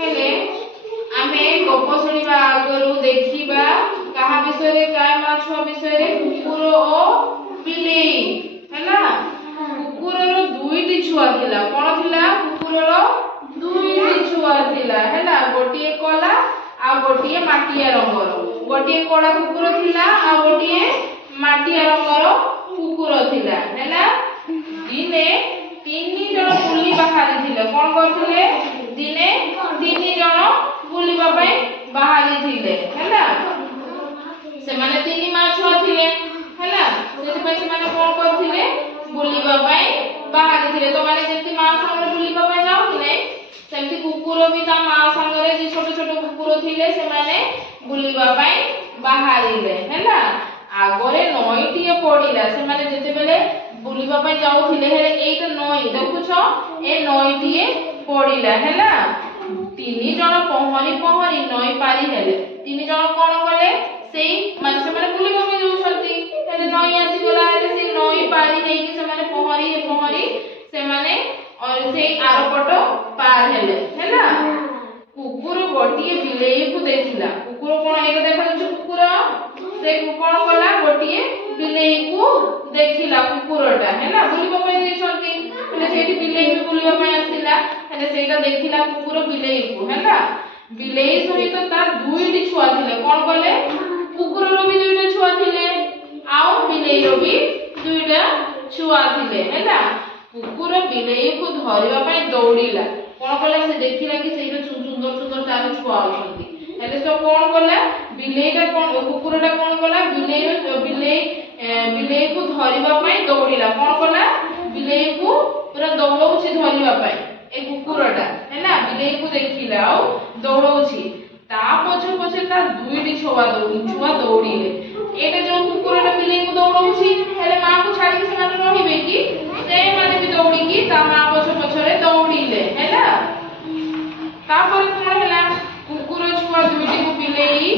हेले आमे गप सुनिबा आगरु देखिबा कहा विषय रे काय माछ विषय रे कुकुर ओ बिलेई हैला कुकुर रो दुईटी छुआ थिला कोन थिला कुकुर रो दुईटी छुआ थिला हैला गोटिए कोला आ गोटिए माटिया रंगर गोटिए कोला कुकुर थिला आ गोटिए माटिया रंगर कुकुर थिला हैला दिने तीन जण बुली बाहरी थिले कोन करथिले दिने तीन जण बुलिबा पई बाहरी थिले हैला से माने तीन माछ थिले हैला सेति पई से माने कोन करथिले बुलिबा पई बाहरी थिले तो माने जेति मां संगे बुलिबा पई जाउथिले सेति कुकुर भी ता मां संगे जे छोट छोट कुकुर थिले से माने बुलिबा पई बाहरीले हैला आगरे नईटिए पड़िला से माने जेते बेले बुलिबा पई जाउथिले हेले एटा नई देखुछो ए नईटिए पड़िला हैला तीन जण पहरी पहरी नई पारी हेले तीन जण कोन कले सेई माने से माने बुलिबा पई जाउछंती हेले नई आसी गला हेले से नई पारी देई कि से माने पहरी पहरी से माने और सेई आरपट पार हेले हैला कुकुर गोटिए बिलेई को देखिला कुकुर कोन एटा देखा कुकुर से कोन कला गोटिए बिलेई को देखिला कुकुरटा हैला बुलिबा पई देछंती हेले सेठी बिलेई भी बुलिबा पई आसिला हेले सेटा देखिला कुकुर बिलेई को हैला बिलेई सहित तार दुईटी छुआ थिले कोन कले कुकुर रो भी दुईटा छुआ थिले आउ बिलेई रो भी दुईटा छुआ थिले हैला कुकुर बिलेई को धरिबा पई दौड़िला कोन कले से देखिला कि सेटा सुंदर सुंदर तार छुआ आछंती हेले तो कोन कला बिलेईटा कोन कुकुरटा कोन कला बिलेई को धरिबा पई दौड़िला कोन कला बिलेई को पूरा दौड़ौछि धरिबा पई ए कुकुरटा हैला बिलेई को देखिला आ दौड़ौछि ता पछे पछे ता दुईटी छुआ दौड़िले एटा जो कुकुरटा बिलेई को दौड़ौछि हेले मां को छाडी के माने रहिबे कि से माने भी दौड़ी की ता मां पछे पछरे दौड़िले हैला तापर कोन हैला कुकुर छुआ दुईटी को बिलेई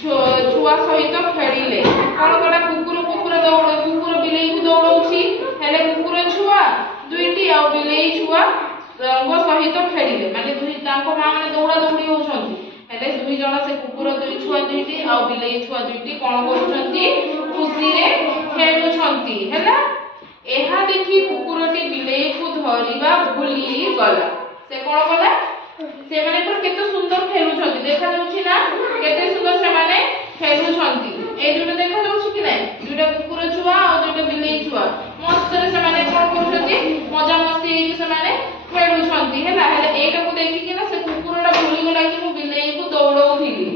छुआ सहित खेलिले कोन कोटा कुकुर दौड़ कुकुर बिलेई को दौड़ौछि हेले कुकुर छुआ दुईटी आ बिलेई छुआ रंग सहित खेलिले माने दुई तांको मां माने दौड़ा दौड़ी होछंती हेले दुई जण से कुकुर दुई छुआ दुईटी आ बिलेई छुआ दुईटी कोन करूछंती खुशी रे खेलुछंती हैला एहा देखि कुकुरटी बिलेई को धरिबा भूली गला से कोन कला से माने पर केते सुंदर खेलुछंती देखा जाउछि ना केते सुंदर से माने खेलुछंती ए दुटा देखा जाउछि कि नै दुटा कुकुर छुआ आ दुटा बिलेई छुआ मस्त रे से माने कोन करूछंती मजा मस्ती हे कि से माने खेलुछंती हैला हेले एटा को देखि कि ना से कुकुरटा भूली गला कि मु बिलेई को दौड़ौथिली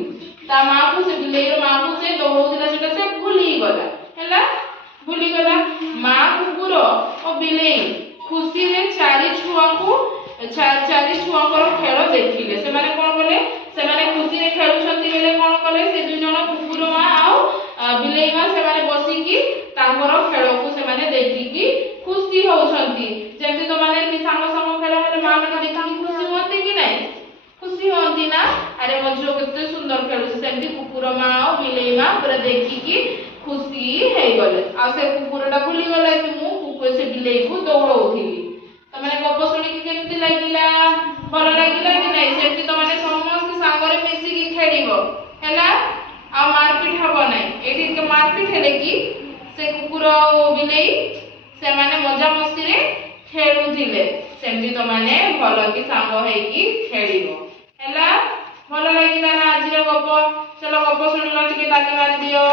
ता मां को से बिलेई रो मां को से दौड़ौथिला सेटा से भूली गला हैला भूली गला मां कुकुर और बिलेई खुशी रे चारि छुआ को चारि छुआंकर खेल देखिले से माने कोन कले से माने खुशी रे खेलुछंती बेले कोन कले से दुई जण कुकुर मा आ बिलेई मा से माने बसी की तांकर खेल को से माने देखि की खुशी होछंती जेंति तो माने ती संग संग खेल हेले मा माने देखि खुशी होती कि नै खुशी होंती ना अरे मजो केते सुंदर खेल सेंति कुकुर मा आ बिलेई मा पूरा देखि की खुशी हे गले आ से कुकुरटा भूली गला कि मु कुकुर से बिलेई को दौड़ौथिली तमने गप सुनी कि केमति लागिला भल लागिला कि नै सेति तो माने समस्त सांगरे मिसी कि खेलिबो हैला आ मारपीट हबो नै एठी के मारपीट हेले कि से कुकुर बिलेई से माने मजा मस्ती रे खेलुथिले सेमति तो माने भल कि सांग हे कि खेलिबो हैला भल लागिला ना आज रो गप चलो गप सुनिलो टिके ताली मारि दियो।